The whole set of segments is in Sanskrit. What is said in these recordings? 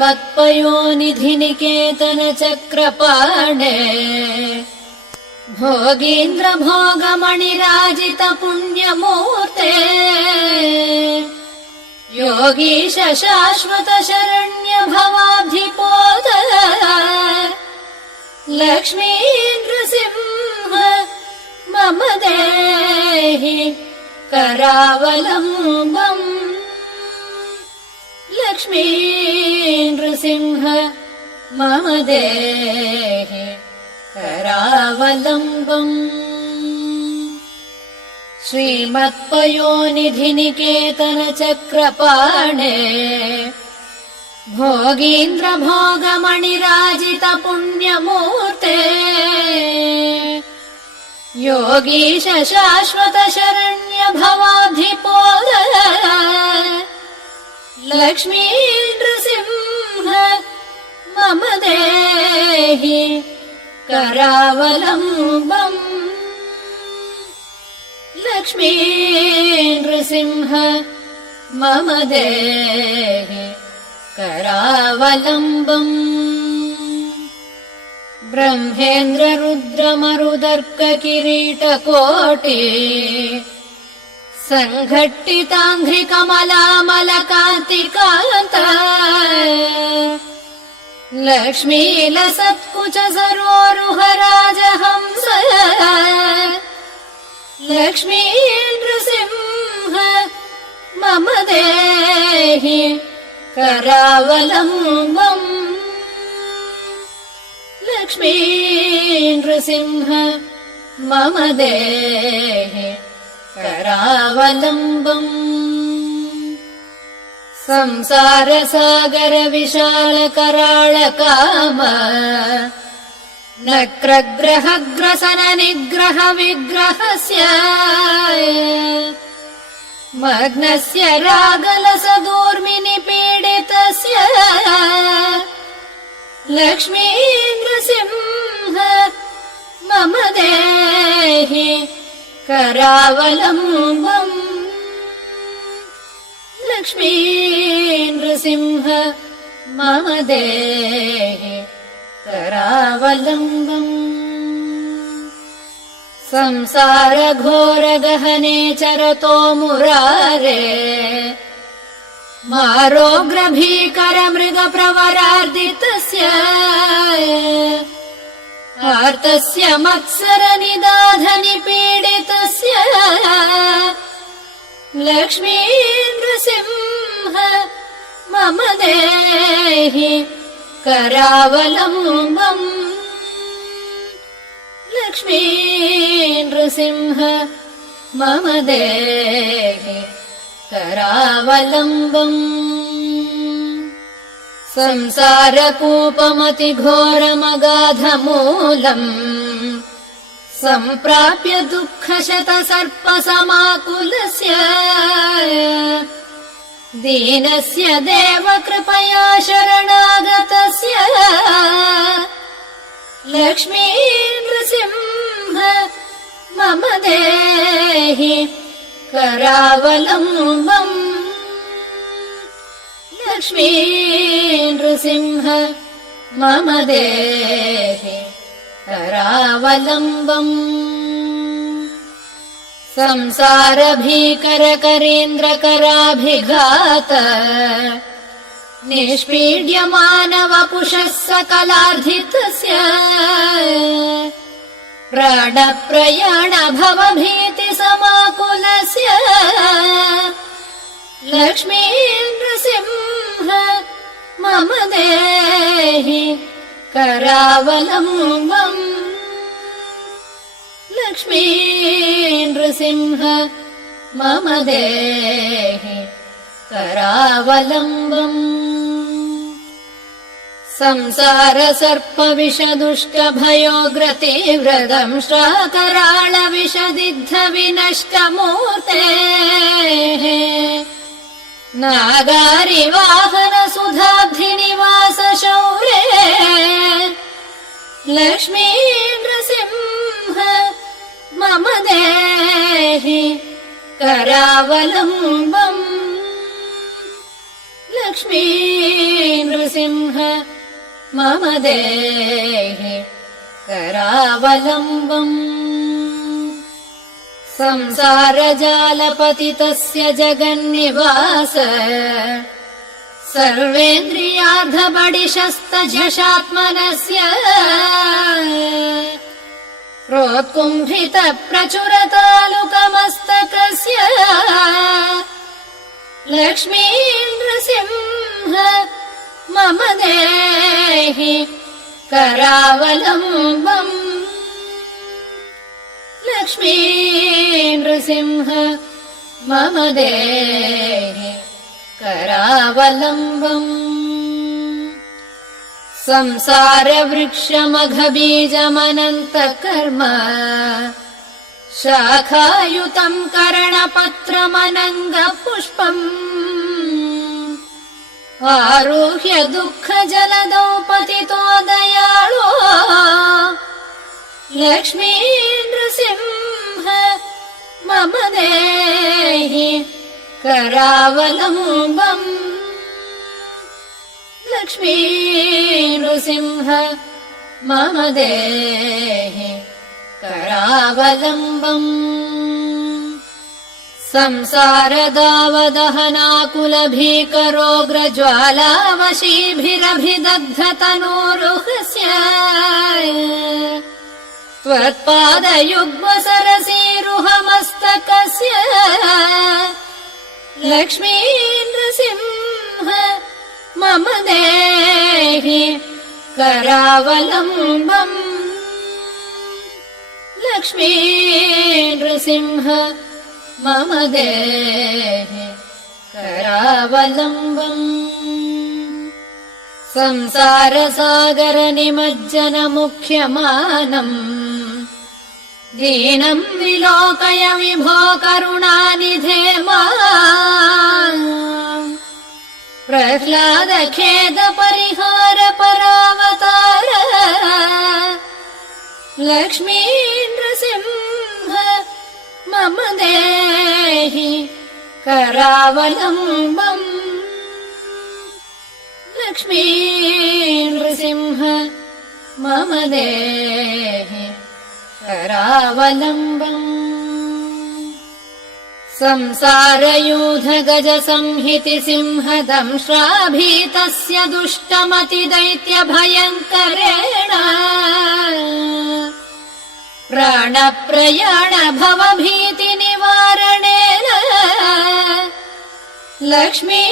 श्रीमत्पयोनिधिनिकेतन चक्रपाणे भोगीन्द्र भोगमणिराजित पुण्यमूर्ते योगीश शाश्वत शरण्य भवाब्धिपोद लक्ष्मी नृसिंह मम देहि करावलम्बम् लक्ष्मी नृसिंह मम देहि करावलम्बम् श्रीमत्पयोनिधिनिकेतन चक्रपाणे भोगीन्द्र भोगमणिराजित पुण्यमूर्ते योगीश शाश्वत शरण्य भवाब्धिपोद लक्ष्मी नृसिंह मम देहि करावलम्बम् लक्ष्मी नृसिंह मम देहि करावलम्बम् ब्रह्मेन्द्र रुद्र मरुदर्क किरीटकोटि सङ्घट्टिताङ्घ्रिकमलामलकान्तिकान्त लक्ष्मीलसत्कुच सरोरुहराजहंस लक्ष्मी नृसिंह मम देहि करावलम्बम् लक्ष्मी नृसिंह मम देहि करावलम्बम् संसारसागर विशाल कराळ काम नक्रग्रहग्रसन निग्रह विग्रहस्य मग्नस्य रागलस दूर्मिनि पीडितस्य लक्ष्मी नृसिंह मम देहि करावलम्बम् लक्ष्मी नृसिंह मम देहि करावलम्बम् संसार घोर गहने चरतो मुरारे मारोग्र भीकर मृग प्रवरार्दितस्य आर्तस्य मत्सर निदाधनि पीडितस्य लक्ष्मी नृसिंह मम देहि करावलम्बम् लक्ष्मी नृसिंह मम देहि करावलम्बम् संसारकूपमतिघोरमगाधमूलम् सम्प्राप्य दुःखशतसर्पसमाकुलस्य दीनस्य देव कृपया शरणागतस्य लक्ष्मी नृसिंह मम देहि करावलम्बम् लक्ष्मी नृसिंह मम देहि करावलम्बम् संसार भीकर करेन्द्र कराभिघात निष्पीड्य मानव पुषः सकलार्धितस्य प्राणप्रयाण भवभीति समाकुलस्य लक्ष्मी नृसिंह मम देहि करावलम्बम् लक्ष्मी नृसिंह मम देहि करावलम्बम् संसार सर्प विषदुष्ट भयोग्र तीव्रदंष्ट्राकराळ विषदिग्ध विनष्ट मूर्ते नागारि वाहन सुधाब्धि निवास शौर्ये लक्ष्मी नृसिंह मम देहि करावलम्बम् लक्ष्मी नृसिंह मम देहि करावलम्बम् संसारजालपतितस्य जगन्निवास सर्वेन्द्रियार्धबडिशस्तझषात्मनस्य प्रोत्कुम्भितप्रचुरतालुकमस्तकस्य लक्ष्मी नृसिंह मम देहि करावलम्बम् लक्ष्मी नृसिंह मम देहि करावलम्बम् संसारवृक्षमघबीजमनन्तकर्म शाखायुतम् करणपत्रमनङ्गपुष्पम् आरुह्य दुःखजलदौ पतितो दयाळो लक्ष्मी नृसिंह मम देहि करावलम्बम् लक्ष्मी नृसिंह मम देहि करावलम्बम् संसारदावदहनाकुलभीकरोग्रज्वालावशीभिरभिदग्धतनोरुहस्य त्वत्पादयुग्मसरसीरुहमस्तकस्य लक्ष्मी नृसिंह मम देहि करावलम्बम् लक्ष्मी नृसिंह मम देहि करावलम्बम् संसारसागरनिमज्जनमुख्यमानम् दीनम् विलोकय विभो करुणानिधे माम् प्रह्लादखेदपरिहार परावतार लक्ष्मी नृसिंह मम देहि करावलम्बम् लक्ष्मी नृसिंह मम देहि करावलम्बम् संसारयूधगजसंहिति सिंहदंश्राभीतस्य दुष्टमतिदैत्यभयङ्करेण प्राणप्रयाण भवभीतिनिवारणेन लक्ष्मी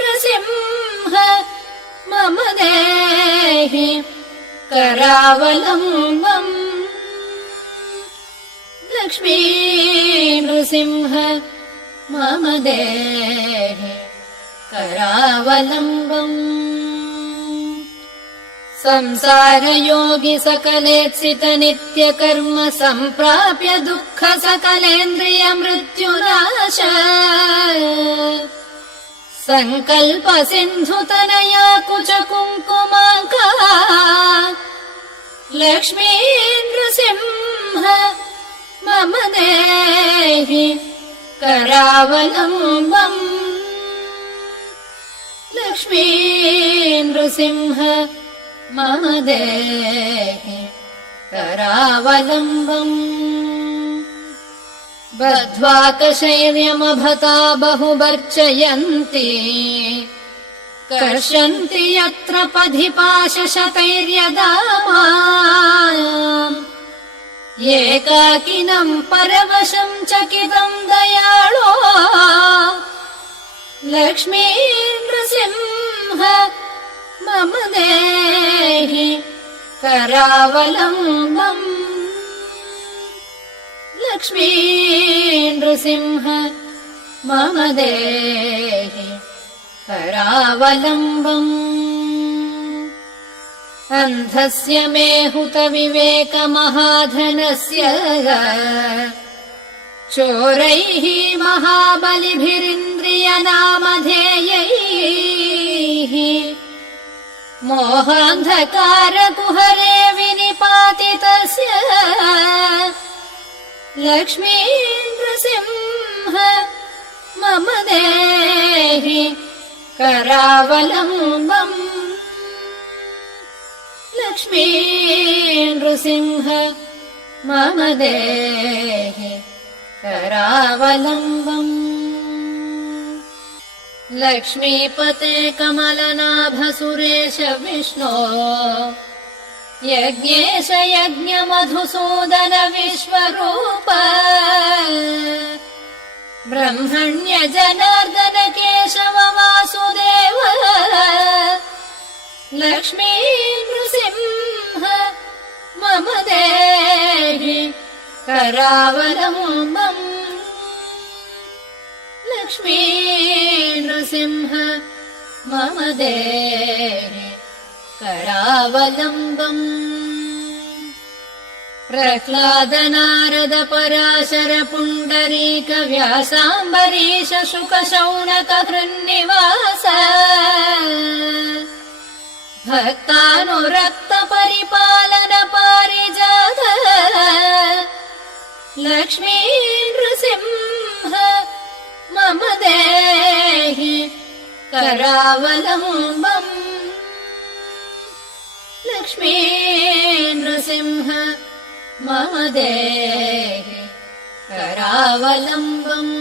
नृसिंह मम देहि करावलम्बम् लक्ष्मी नृसिंह मम देहि करावलम्बम् संसारयोगि सकलेत्सित नित्यकर्म सम्प्राप्य दुःख सकलेन्द्रिय मृत्युनाश संकल्प सिन्धुतनया कुच कुङ्कुमाङ्का लक्ष्मी नृसिंह मम देहि करावलम्बम् लक्ष्मी नृसिंह मम देहि करावलम्बम् बद्ध्वाकशैर्यमभता बहुवर्चयन्ति कर्षन्ति यत्र पथि पाशशतैर्यदामा एकाकिनम् परवशम् चकितम् दयाळो लक्ष्मी नृसिंह मम देहि करावलम्बम् लक्ष्मी नृसिंह मम देहि करावलम्बम् अन्धस्य मे हुत विवेकमहाधनस्य चोरैः महाबलिभिरिन्द्रियनामधेयैः मोहान्धकारकुहरे विनिपातितस्य लक्ष्मी नृसिंह मम देहि करावलम्बम् लक्ष्मी नृसिंह मम देहि करावलम्बम् लक्ष्मीपते कमलनाभ सुरेश विष्णो यज्ञेश यज्ञमधुसूदन विश्वरूप ब्रह्मण्य जनार्दन केशव वासुदेव लक्ष्मी नृसिंह मम देहि करावलम्बम् लक्ष्मी नृसिंह मम देहि करावलम्बम् प्रह्लाद नारद पराशर पुण्डरीक व्यासाम्बरीश शुक शौनक हृन्निवास भक्तानुरक्त परिपालन पारिजात लक्ष्मी नृसिंह मम देहि करावलम्बम् लक्ष्मी नृसिंह मम देहि करावलम्बम्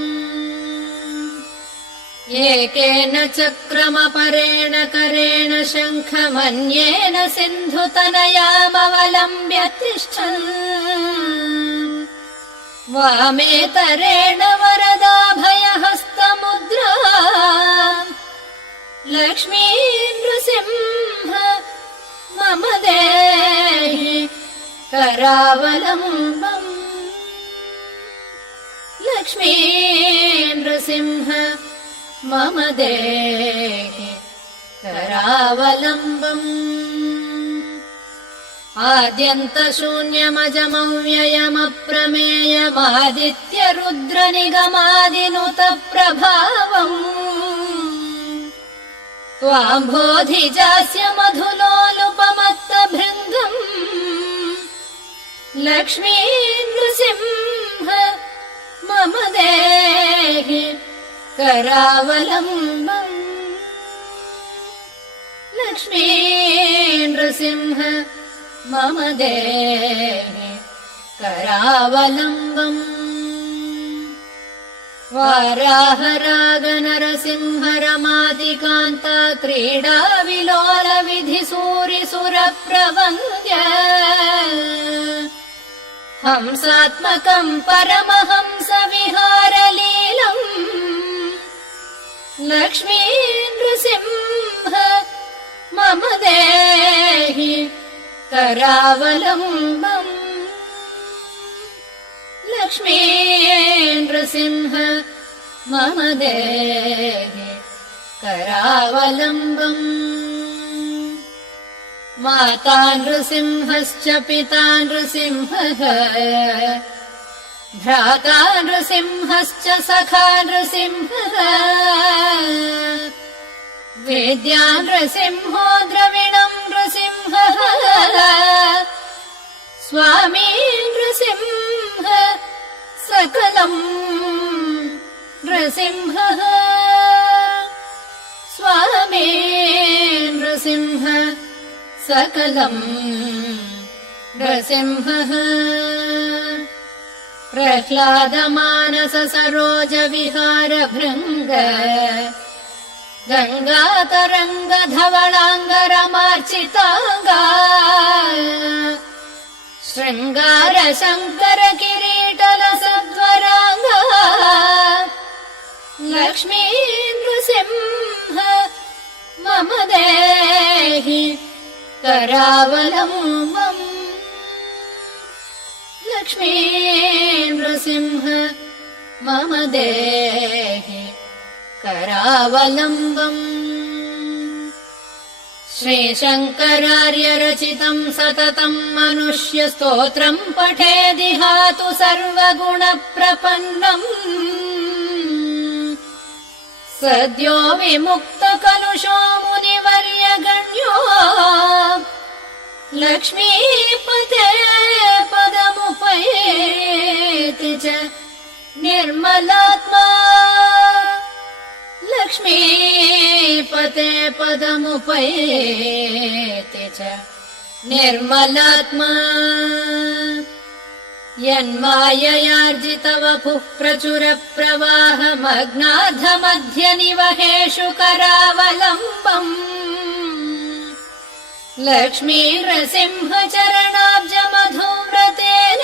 एकेन चक्रमपरेण करेण शङ्खमन्येन सिन्धुतनयामवलम्ब्य तिष्ठन् वामेतरेण वरदाभयहस्तमुद्रा लक्ष्मी नृसिंह मम देहि करावलम्बम् लक्ष्मी नृसिंह मम देहि करावलम्बम् आद्यन्तशून्यमजमव्ययमप्रमेयमादित्य रुद्रनिगमादिनुत प्रभावम् त्वाम्भोधिजास्य मधुलोलुपमत्त भृङ्गम् लक्ष्मी नृसिंह मम देहि करावलम्बम् लक्ष्मी नृसिंह मम देहि करावलम्बम् वाराहरागनरसिंह रमादिकान्ता क्रीडा विलोल विधिसूरिसुरप्रवन्द्य हंसात्मकम् परमहंस विहारलीलम् लक्ष्मी नृसिंह मम देहि करावलम्बम् लक्ष्मी नृसिंह मम देहि करावलम्बम् माता नृसिंहश्च पिता नृसिंहः भ्राता नृसिंहश्च सखा नृसिंहः वेद्या नृसिंहो द्रविणम् नृसिंहः स्वामी नृसिंह सकलम् नृसिंहः स्वामी नृसिंह सकलम् नृसिंहः प्रह्लाद मानस सरोज विहार भृङ्ग गङ्गातरङ्ग धवलाङ्गरमार्चिताङ्गा शृङ्गार शङ्कर किरीटल सद्वराङ्गा लक्ष्मी नृसिंह मम देहि करावलम्बम् लक्ष्मी नृसिंह मम देहि करावलम्बम् श्रीशङ्करार्य रचितम् सततम् मनुष्य स्तोत्रम् पठेदिहातु सर्वगुणप्रपन्नम् सद्यो विमुक्त कलुषो मुनिवर्यगण्यो लक्ष्मीपते पदमुपैति च निर्मलात्मा लक्ष्मीपते ते पदमुपैति च निर्मलात्मा यन्माययार्जितवपुः प्रचुरप्रवाहमग्नाधमध्यनिवहेषु करावलम्बम् लक्ष्मीनृसिंहचरणाब्जमधुव्रतेन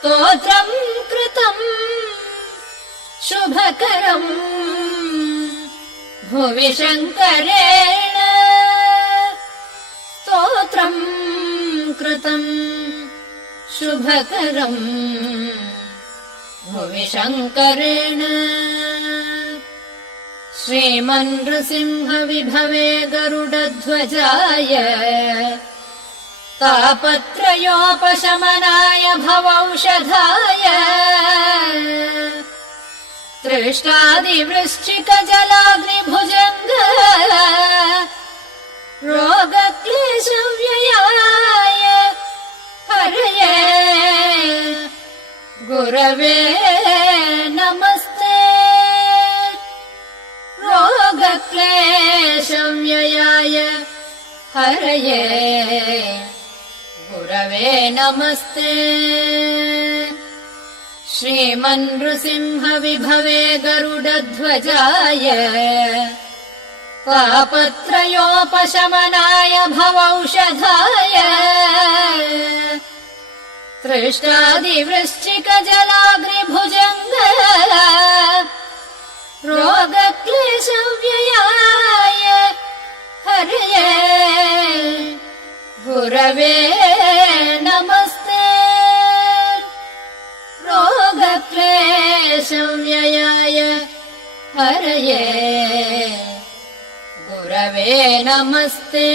स्तोत्रम् कृतम् शुभकरम् भुवि शङ्करेण स्तोत्रम् कृतम् शुभकरम् भुवि शङ्करेण श्रीमन्नृसिंहविभवे गरुडध्वजाय तापत्रयोपशमनाय भवौषधाय तृष्टादिवृश्चिकजलाग्निभुजङ्ग रोगक्लेशव्ययाय हरये गुरवे नमस्ते रोगक्लेशव्ययाय हरये गुरवे नमस्ते श्रीमन्नृसिंहविभवे गरुडध्वजाय तापत्रयोपशमनाय भवौषधाय तृष्टादिवृश्चिकजलाग्निभुजङ्ग रोगक्लेशव्ययाय हरये गुरवे नमस्ते रोगक्लेशव्ययाय हरये गुरवे नमस्ते।